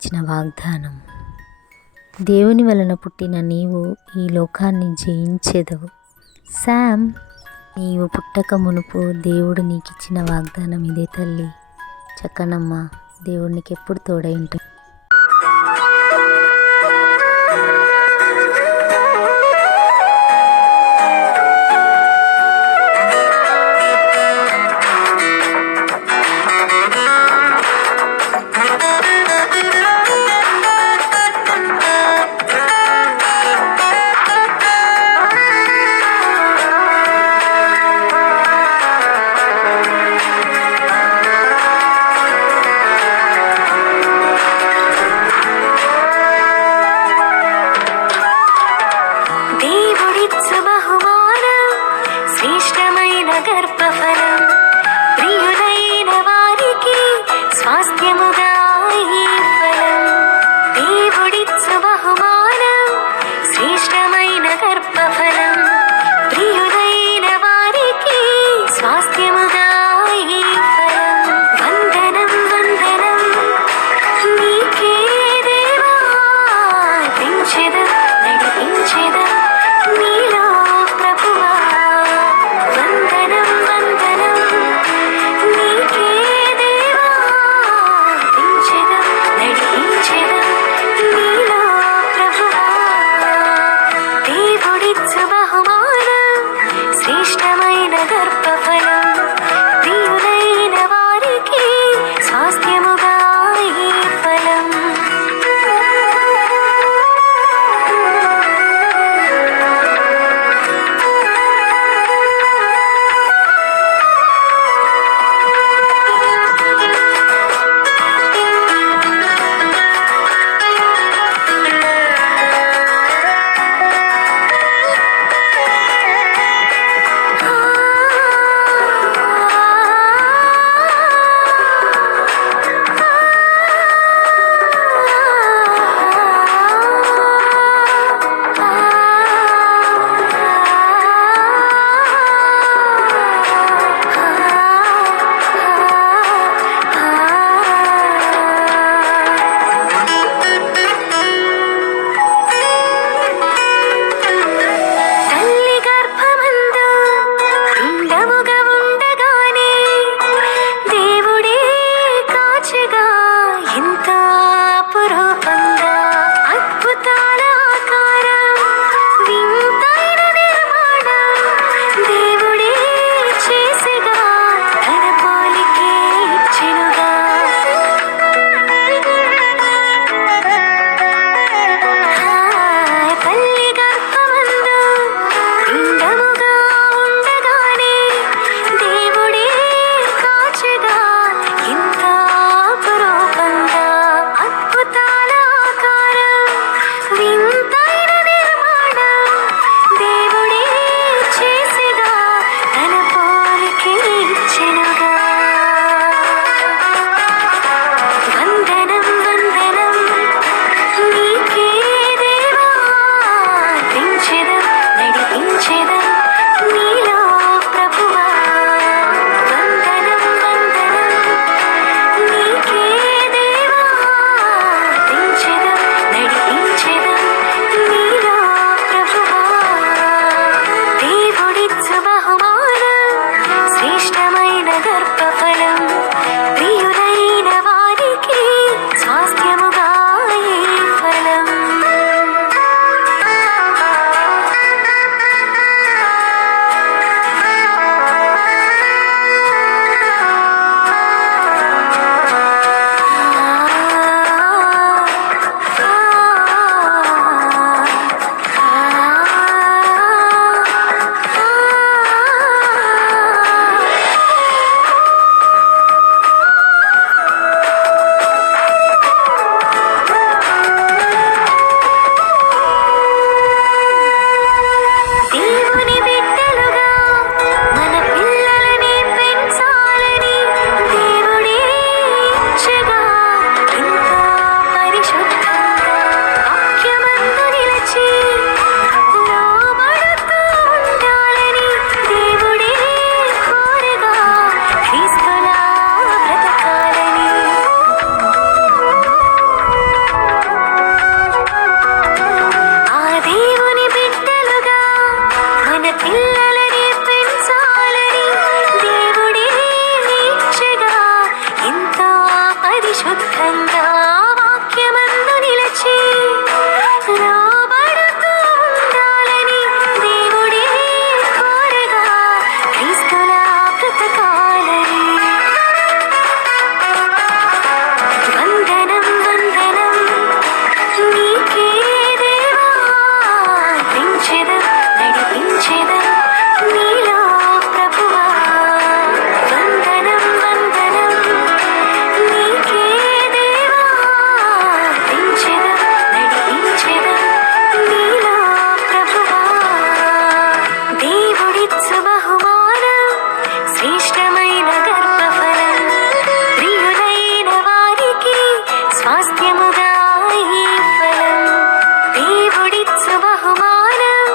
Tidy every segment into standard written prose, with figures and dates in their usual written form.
ఇచ్చిన వాగ్దానం. దేవుని వలన పుట్టిన నీవు ఈ లోకాన్ని జయించెదవు. శామ్, నీవు పుట్టక మునుపు దేవుడు నీకిచ్చిన వాగ్దానం ఇదే తల్లి. చక్కనమ్మ, దేవుడు నీకు ఎప్పుడు తోడై ఉంటుంది. స్వాస్థ్యముగా ఈ ఫలం దేవుడిచ్చు బహుమానం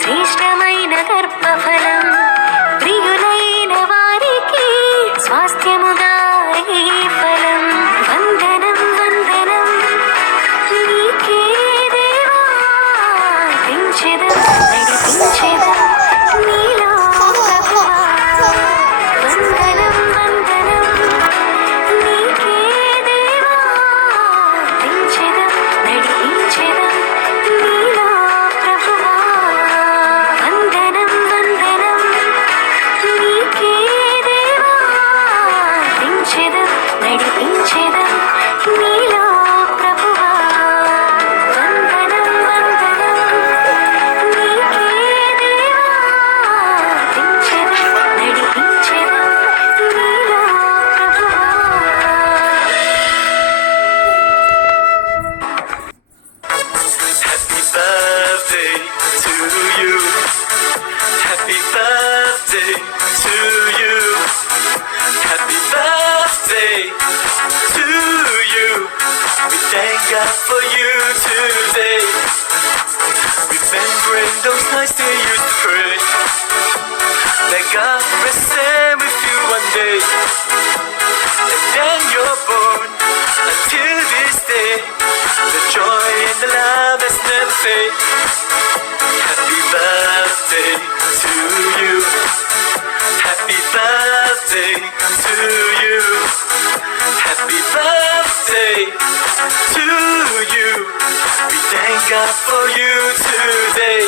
శ్రేష్టమైన గర్భఫలం ప్రియులైన వారికి స్వాస్థ్యముగా ఈ ఫలం వందనం వందనం నీకే దేవా పెంచెదం నడిపించెదం నీలో ప్రభువా వందనం వందనం నీకే దేవా పెంచెదం నడిపించెదం నీలో ప్రభువా వందనం వందనం నీకే దేవా పెంచెదం నడిపించెదం నీలో ప్రభువా వందనం వందనం నీకే దేవా పెంచెదం నడిపించెదం నీలో ప్రభువా. Happy birthday to you. Happy birthday to you. Happy birthday to you. We thank God for you today. Remembering those nights they used to pray. That God will stand with you one day. And then you're born until this day. The joy and the love that's never fade. Happy birthday to you. Happy birthday to you. Happy birthday to you. We thank God for you today.